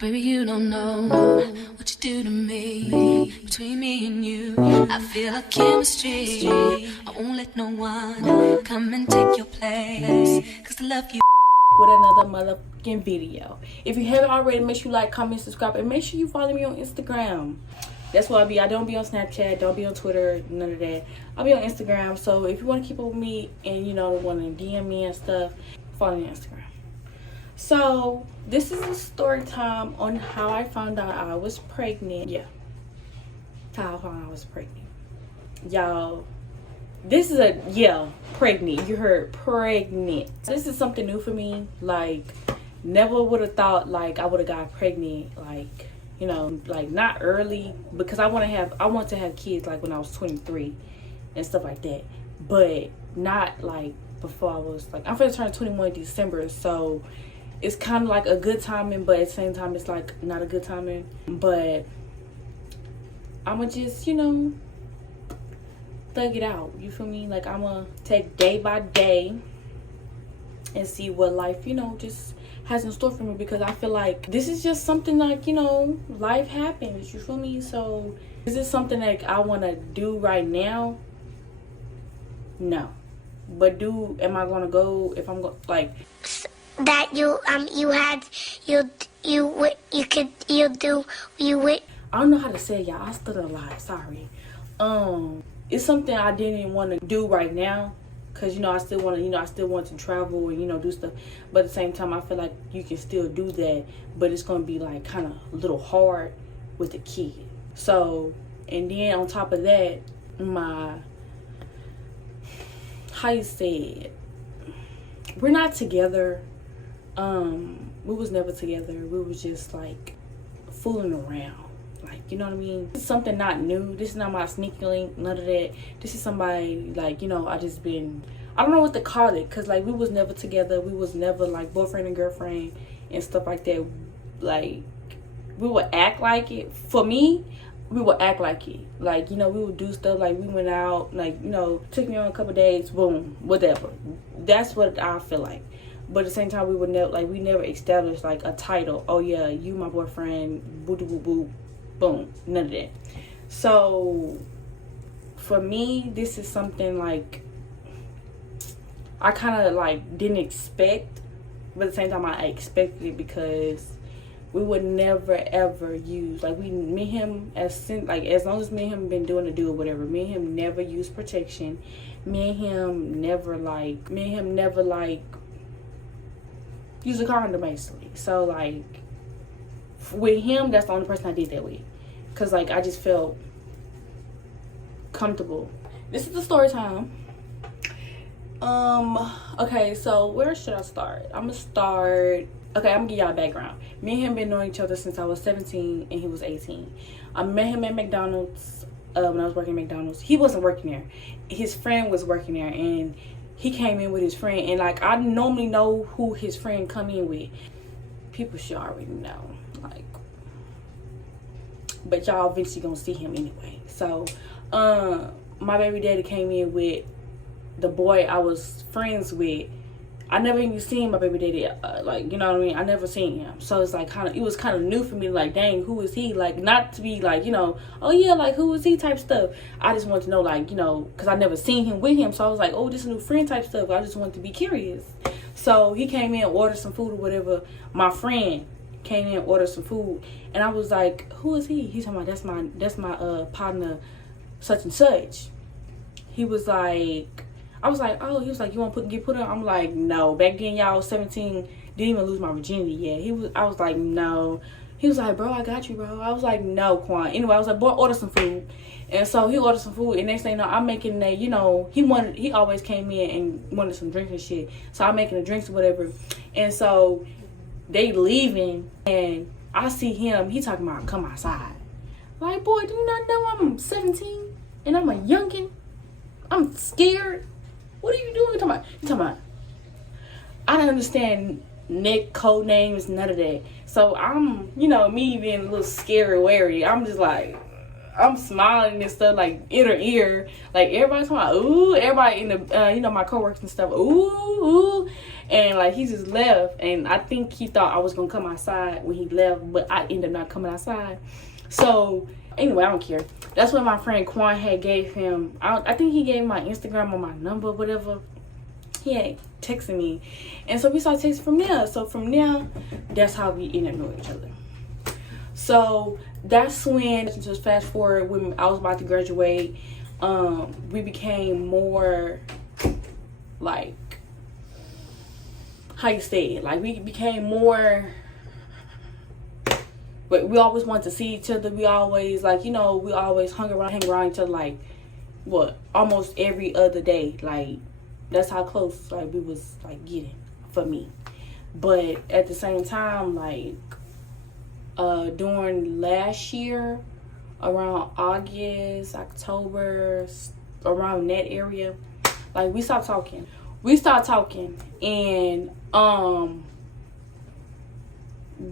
Baby, you don't know what you do to me. Between me and you, I feel a chemistry. I won't let no one come and take your place, 'cause I love you. With another motherfucking video. If you haven't already, make sure you like, comment, subscribe, and make sure you follow me on Instagram. That's what I be. I don't be on Snapchat, don't be on Twitter, none of that. I'll be on Instagram. So if you want to keep up with me and want to DM me and stuff, follow me on Instagram. So this is a story time on how I found out I was pregnant. Yeah, how I found out I was pregnant, y'all. This is pregnant. You heard pregnant. This is something new for me. Like, never would have thought like I would have got pregnant. Like, like not early, because I want to have kids like when I was 23 and stuff like that. But not like before I was like, I'm finna turn 21 in December, so it's kind of like a good timing, but at the same time it's like not a good timing. But I'ma just thug it out, you feel me? Like, I'm gonna take day by day and see what life just has in store for me, because I feel like this is just something like life happens, you feel me? So is this something that I want to do right now? No. But am I gonna go if I'm going like that you I don't know how to say it, y'all. I stutter a lot, sorry. It's something I didn't want to do right now, because I still want to travel and do stuff, but at the same time I feel like you can still do that, but it's gonna be like kind of a little hard with a kid. So, and then on top of that, we're not together. We was never together. We was just like fooling around. Like, you know what I mean? This is something not new. This is not my sneaky link, none of that. This is somebody like, I don't know what to call it, because like we was never together. We was never like boyfriend and girlfriend and stuff like that. Like, we would act like it. For me, we would act like it. Like, we would do stuff like we went out, like, took me on a couple days, boom, whatever. That's what I feel like. But at the same time, we never established like a title. Oh yeah, you my boyfriend, boo doo boo boo, boom, none of that. So for me, this is something like I kind of like didn't expect, but at the same time I expected it, because we would never ever use, like, me and him, as long as me and him been doing the do or whatever, me and him never use protection. Me and him never use a condom, basically. So like with him, that's the only person I did that with, because like I just felt comfortable. This is the story time. Okay, so where should I start? I'm gonna give y'all a background. Me and him been knowing each other since I was 17 and he was 18. I met him at McDonald's when I was working at McDonald's. He wasn't working there. His friend was working there, and he came in with his friend, and like I normally know who his friend come in with. People should already know, like, but y'all eventually gonna see him anyway. So my baby daddy came in with the boy I was friends with. I never even seen my baby daddy, like, you know what I mean? I never seen him. So it's like it was kind of new for me, like, dang, who is he? Like, not to be like, oh yeah, like, who is he type stuff. I just wanted to know, like, because I never seen him with him. So I was like, oh, this is a new friend type stuff. I just wanted to be curious. So he came in, ordered some food or whatever. My friend came in, ordered some food. And I was like, who is he? He's talking about, that's my partner, such and such. He was like, I was like, oh, he was like, you want to get put on? I'm like, no. Back then, y'all, 17, didn't even lose my virginity yet. I was like, no. He was like, bro, I got you, bro. I was like, no, Quan. Anyway, I was like, boy, order some food. And so he ordered some food, and next thing you know, I'm making he always came in and wanted some drinks and shit. So I'm making the drinks or whatever. And so they leaving, and I see him, he talking about come outside. Like, boy, do you not know I'm 17 and I'm a youngin'? I'm scared. What are you doing? You talking about? I don't understand code names, none of that. So I'm, me being a little scary, wary. I'm just like, I'm smiling and stuff, like, in her ear. Like, everybody's talking about, ooh. Everybody in the, my coworkers and stuff, ooh. And, like, he just left. And I think he thought I was going to come outside when he left. But I ended up not coming outside. So, anyway, I don't care. That's when my friend Quan had gave him, I think he gave my Instagram or my number, whatever. He had texted me. And so we started texting from there. So, from there, that's how we ended up knowing each other. So that's when, just fast forward, when I was about to graduate, we became more, like, how you say it? Like, we became more, but we always wanted to see each other. We always, like, we always hang around each other, like, almost every other day. Like, that's how close, like, we was, like, getting for me. But at the same time, like, during last year, around August, October, around that area, like, we stopped talking. And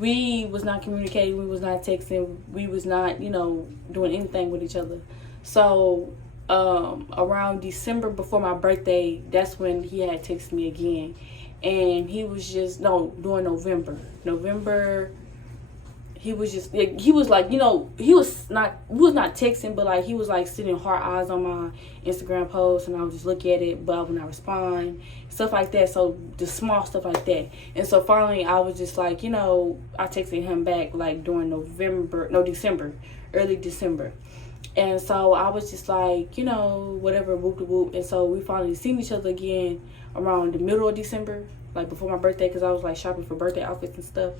we was not communicating, we was not texting, we was not, doing anything with each other. So around December, before my birthday, that's when he had texted me again. And he was just, during November, he was just, he was like, we was not texting, but, like, he was, like, sitting heart eyes on my Instagram post, and I would just look at it, but I would not respond, stuff like that. So the small stuff like that. And so finally I was just like, I texted him back, like, during December, early December. And so I was just like, whatever, whoop de whoop. And so we finally seen each other again around the middle of December, like, before my birthday, because I was, like, shopping for birthday outfits and stuff.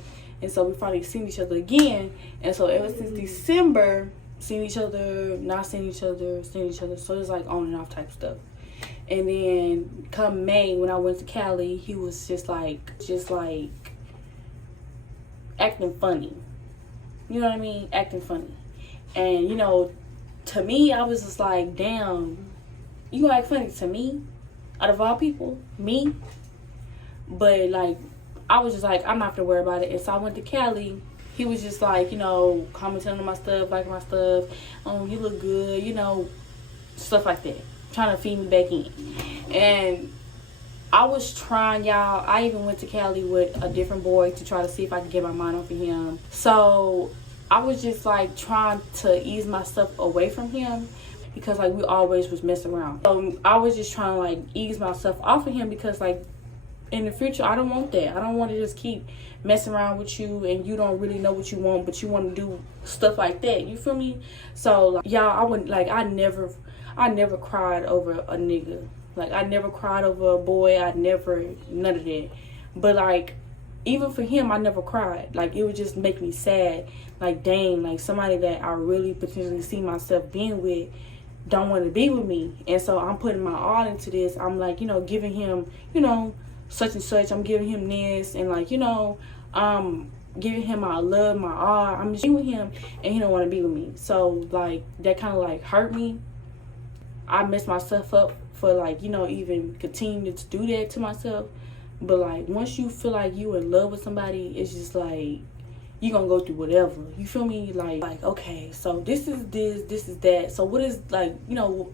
And so we finally seen each other again. And so ever since December, seeing each other, not seeing each other, seeing each other. So it's like on and off type stuff. And then come May, when I went to Cali, he was just like acting funny. You know what I mean? Acting funny. And, to me, I was just like, damn, you gonna act funny to me? Out of all people? Me? But, like, I was just like, I'm not gonna worry about it. And so I went to Cali. He was just like, commenting on my stuff, liking my stuff. You look good, stuff like that. Trying to feed me back in. And I was trying, y'all. I even went to Cali with a different boy to try to see if I could get my mind off of him. So I was just, like, trying to ease myself away from him, because, like, we always was messing around. So I was just trying to, like, ease myself off of him, because, like, in the future, I don't want that. I don't want to just keep messing around with you and you don't really know what you want, but you want to do stuff like that. You feel me? So, like, y'all, I never cried over a nigga. Like, I never cried over a boy. None of that. But, like, even for him, I never cried. Like, it would just make me sad. Like, dang, like, somebody that I really potentially see myself being with don't want to be with me. And so I'm putting my all into this. I'm, like, giving him, such and such. I'm giving him this, and, like, giving him my love, my all. I'm just with him, and he don't want to be with me. So, like, that kind of, like, hurt me. I messed myself up for, like, even continuing to do that to myself. But, like, once you feel like you in love with somebody, it's just like, you gonna go through whatever. You feel me? Like, okay, so this is that. So what is, like,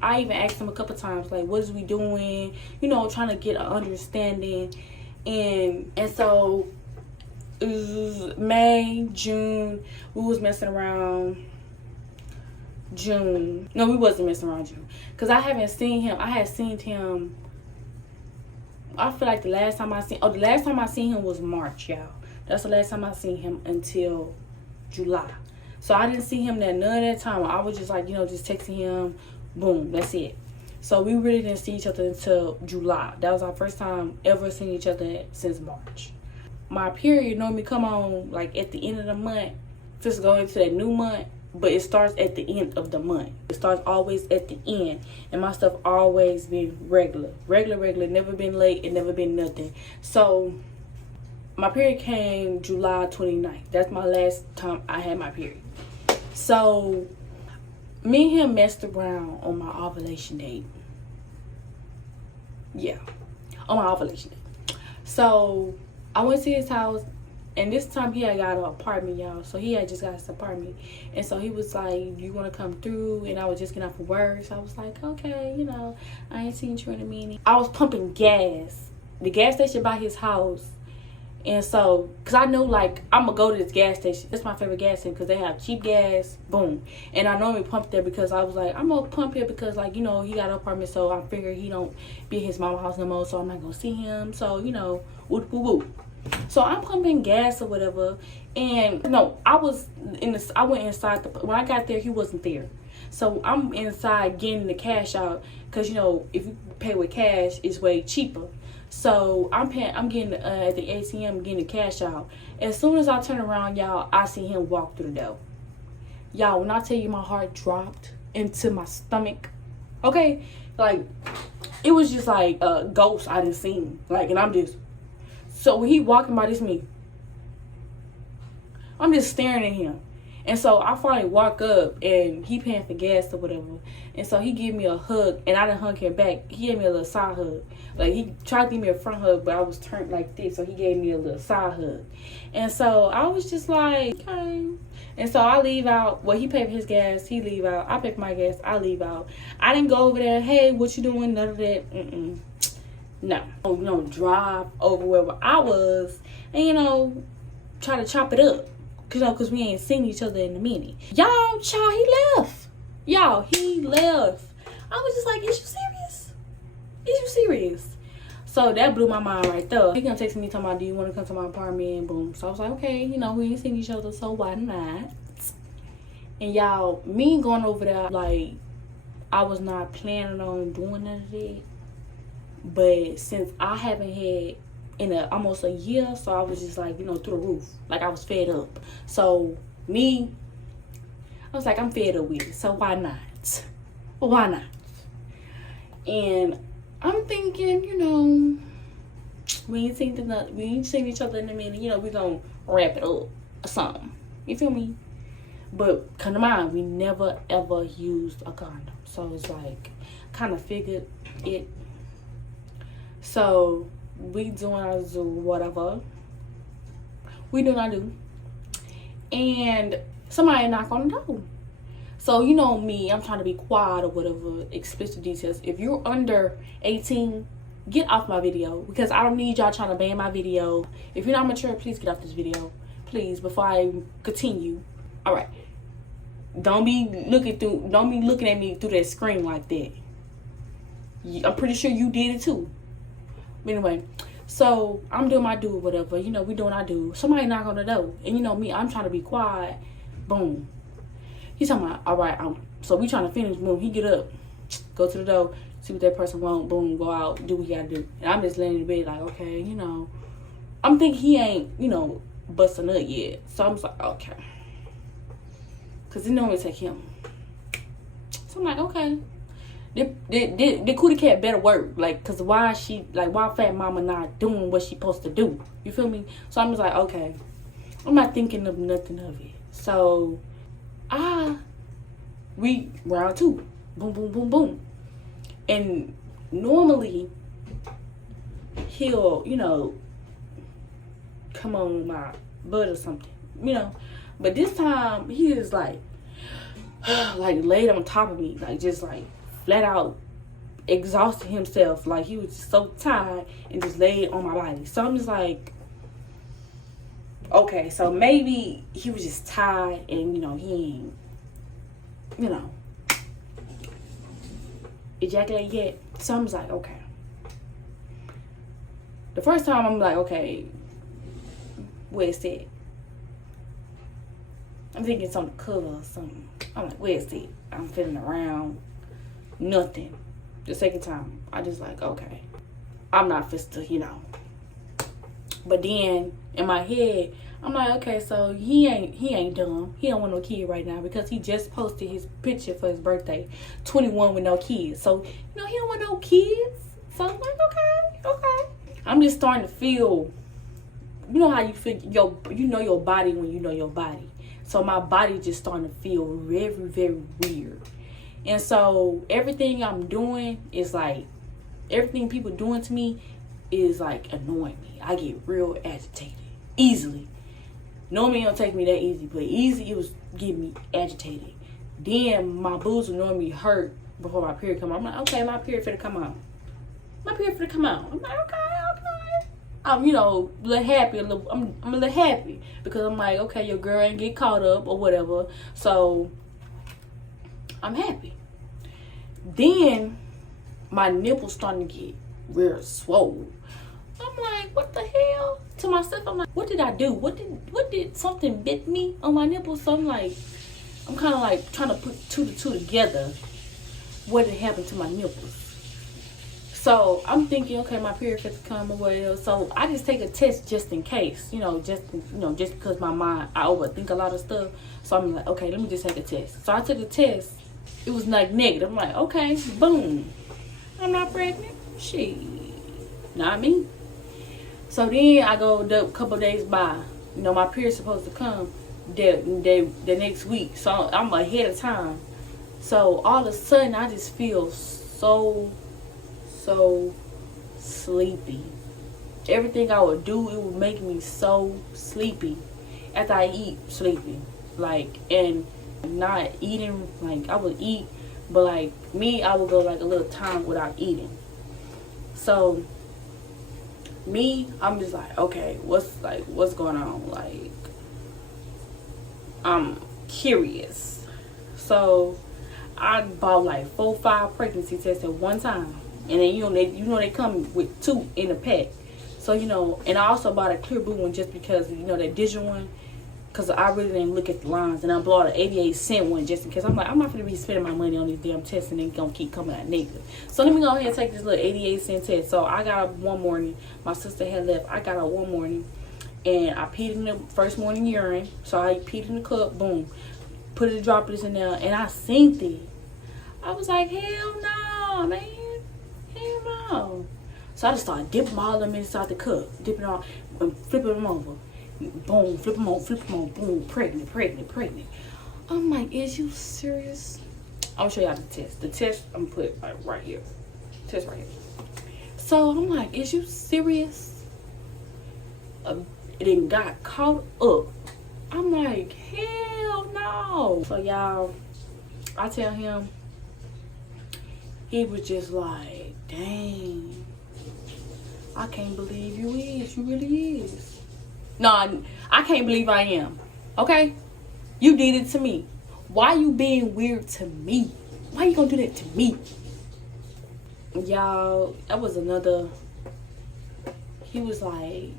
I even asked him a couple times, like, what is we doing? Trying to get an understanding. And so it was May, June, we was messing around. June. No, we wasn't messing around June. Because I haven't seen him. I had seen him, I feel like the last time I seen him was March, y'all. That's the last time I seen him until July. So I didn't see him there none of that time. I was just, like, just texting him. Boom, that's it. So we really didn't see each other until July. That was our first time ever seeing each other since March. My period normally come on, like, at the end of the month. Just go into that new month. But it starts at the end of the month. It starts always at the end. And my stuff always been regular. Regular. Never been late and never been nothing. So my period came July 29th. That's my last time I had my period. So me and him messed around on my ovulation date. Yeah. On my ovulation date. So I went to his house. And this time he had got an apartment, y'all. So he had just got his apartment. And so he was like, you want to come through? And I was just getting off of work. So I was like, okay, you know, I ain't seen you in a minute. I was pumping gas. The gas station by his house. And so, because I know, like, I'm going to go to this gas station. It's my favorite gas station because they have cheap gas. Boom. And I normally pump there because I was like, I'm going to pump here because, like, you know, he got an apartment. So I figure he don't be at his mama's house no more. So I'm not going to see him. So, you know, whoop, whoop, whoop. So I'm pumping gas or whatever. And, no, I went inside. When I got there, he wasn't there. So I'm inside getting the cash out. Because, you know, if you pay with cash, it's way cheaper. So I'm getting at the ATM, getting the cash out. As soon as I turn around, y'all, I see him walk through the door. Y'all, when I tell you my heart dropped into my stomach, okay, like it was just like a ghost I didn't see. Like, and I'm just, so when he walking by, this me, I'm just staring at him. And so I finally walk up, and he paying for gas or whatever. And so he gave me a hug, and I done hung him back. He gave me a little side hug. Like, he tried to give me a front hug, but I was turned like this, so he gave me a little side hug. And so I was just like, okay. And so I leave out. Well, he paid for his gas. He leave out. I pay for my gas. I leave out. I didn't go over there, hey, what you doing? None of that. No. You know, drive over wherever I was and, you know, try to chop it up. You know, because we ain't seen each other in a minute. Y'all, child, he left. Y'all, he left. I was just like, is you serious? Is you serious? So that blew my mind right there. He gonna text me talking about, do you want to come to my apartment? Boom. So I was like, okay, you know, we ain't seen each other, so why not? And y'all, me going over there, like, I was not planning on doing none of that. But since I haven't had in almost a year, so I was just like, you know, through the roof. Like, I was fed up. So me, I was like, I'm fed up with it, so why not? Why not? And I'm thinking, you know, we ain't seen each other in a minute, you know, we gonna wrap it up or something. You feel me? But come to mind, we never ever used a condom. So it's like, kind of figured it. So we doing our zoo, whatever. We do not do. And somebody knock on the door. So, you know me, I'm trying to be quiet or whatever, explicit details. If you're under 18, get off my video. Because I don't need y'all trying to ban my video. If you're not mature, please get off this video. Please, before I continue. Alright. Don't be looking at me through that screen like that. I'm pretty sure you did it too. But anyway, so I'm doing my do whatever. You know, we doing our do. Somebody knock on the door. And you know me, I'm trying to be quiet. Boom. He's talking about, all right, so we trying to finish. Boom. He get up, go to the door, see what that person want. Boom, go out, do what he got to do. And I'm just laying in bed like, okay, you know. I'm thinking he ain't, you know, busting up yet. So I'm just like, okay. Because it normally take him. So I'm like, okay. The cootie cat better work, like, cause why fat mama not doing what she supposed to do? You feel me? So I'm just like, okay, I'm not thinking of nothing of it. So we round two, boom, boom, boom, boom, and normally he'll, you know, come on my butt or something, you know, but this time he is like laid on top of me, like just like flat out exhausted himself, like he was so tired and just laid on my body. So I'm just like, okay, so maybe he was just tired and, you know, he ain't, you know, ejaculate yet. So I'm just like, okay. The first time I'm like, okay, where's that? I'm thinking it's on the cover or something. I'm like, where's that? I'm feeling around. Nothing. The second time, I just like, okay, I'm not fisted, you know. But then in my head, I'm like, okay, so he ain't dumb. He don't want no kid right now because he just posted his picture for his birthday, 21 with no kids. So, you know, he don't want no kids. So I'm like, okay. I'm just starting to feel, you know how you feel, you know your body when you know your body. So my body just starting to feel very, very weird. And so everything I'm doing is like, everything people doing to me is like annoying me. I get real agitated easily. Normally it don't take me that easy, but easy, it was getting me agitated. Then my boobs would normally hurt before my period come out. I'm like, okay, my period finna come out. My period finna come out. I'm like, okay. I'm, you know, a little happy. I'm a little happy because I'm like, okay, your girl ain't get caught up or whatever. So I'm happy. Then my nipples starting to get real swole. I'm like, what the hell? To myself, I'm like, what did I do? What did something bit me on my nipples? So I'm like, I'm kind of like trying to put two to two together. What had happened to my nipples? So I'm thinking, okay, my period has come or whatever. So I just take a test just in case, just because my mind, I overthink a lot of stuff. So I'm like, okay, let me just take a test. So I took a test. It was like negative. I'm like, okay, boom. I'm not pregnant. Shit, not me. So then I go a couple days by. My period's supposed to come the next week. So I'm ahead of time. So all of a sudden I just feel so sleepy. Everything I would do, it would make me so sleepy. After I eat, sleepy. Like, and not eating, like I would eat, but like me, I would go like a little time without eating. So me, I'm just like, okay, what's going on? Like, I'm curious. So I bought like 4-5 pregnancy tests at one time. And then they come with 2 in a pack. So and I also bought a clear blue one just because that digital one, because I really didn't look at the lines, and I bought an 88-cent one just in case. I'm like, I'm not gonna be spending my money on these damn tests and then gonna keep coming out negative. So let me go ahead and take this little 88-cent test. So I got up one morning. My sister had left. I got up one morning, and I peed in the first morning urine. So I peed in the cup. Boom, put the droplets in there, and I synced it. I was like, hell no, man. No. So I just started dipping all of them inside the cup, dipping all and flipping them over. Boom, flip them on, boom, pregnant. I'm like, is you serious? I'll show y'all the test. The test I'm gonna put like right here. Test right here. So I'm like, is you serious? It then got caught up. I'm like, hell no. So y'all, I tell him, he was just like, dang, I can't believe you really is. No, I can't believe I am. Okay? You did it to me. Why you being weird to me? Why you gonna do that to me? Y'all, that was another, he was like,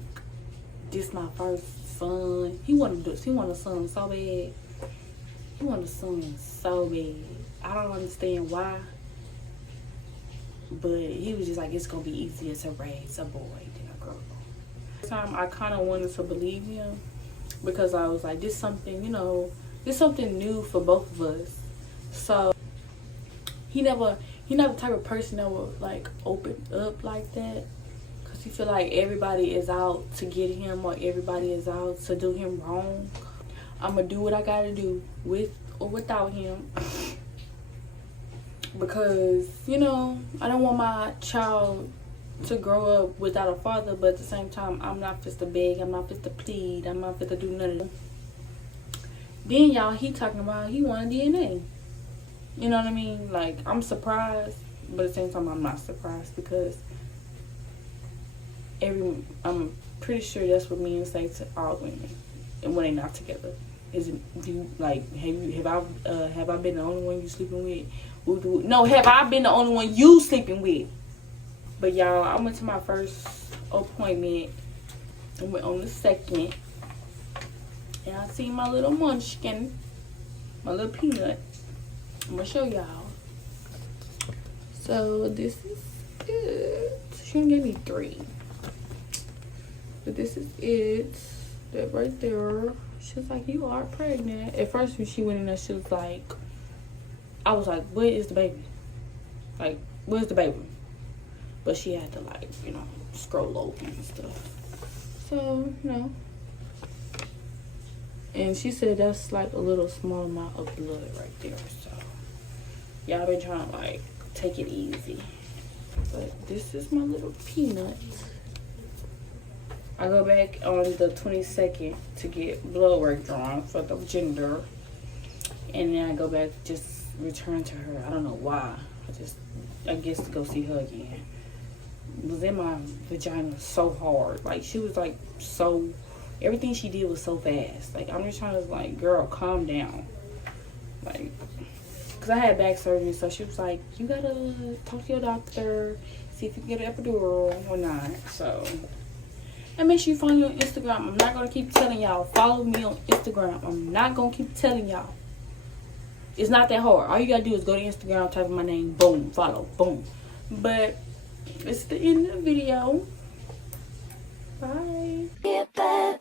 this my first son. He wanted a son so bad. He wanted a son so bad. I don't understand why. But he was just like, it's gonna be easier to raise a boy than a girl. This time I kind of wanted to believe him because I was like, this something new for both of us. So he never the type of person that would like open up like that, because he feel like everybody is out to get him or everybody is out to do him wrong. I'm gonna do what I gotta do with or without him. Because, I don't want my child to grow up without a father, but at the same time, I'm not fit to beg, I'm not fit to plead, I'm not fit to do none of that. Then, y'all, he talking about he wanted DNA. You know what I mean? Like, I'm surprised, but at the same time, I'm not surprised because I'm pretty sure that's what men say to all women, and when they're not together. Is it, do you, like, have I been the only one you sleeping with? No, have I been the only one you sleeping with? But y'all, I went to my first appointment. I went on the second. And I seen my little munchkin. My little peanut. I'm going to show y'all. So, this is it. She only gave me 3. But this is it. That right there. She was like, you are pregnant. At first, when she went in there, she was like, I was like, where is the baby? Like, where's the baby? But she had to, like, scroll over and stuff. So, And she said that's, like, a little small amount of blood right there. So, y'all been trying to, like, take it easy. But this is my little peanut. I go back on the 22nd to get blood work drawn for the gender. And then I go back, just return to her. I don't know why. I guess to go see her again. It was in my vagina so hard. Like, she was like so, everything she did was so fast. Like, I'm just trying to, like, girl, calm down. Like, because I had back surgery, so she was like, you gotta talk to your doctor, see if you can get an epidural or not. So, and make sure you follow me on Instagram. I'm not gonna keep telling y'all. Follow me on Instagram. I'm not gonna keep telling y'all. It's not that hard. All you gotta do is go to Instagram, type in my name, boom, follow, boom. But it's the end of the video. Bye.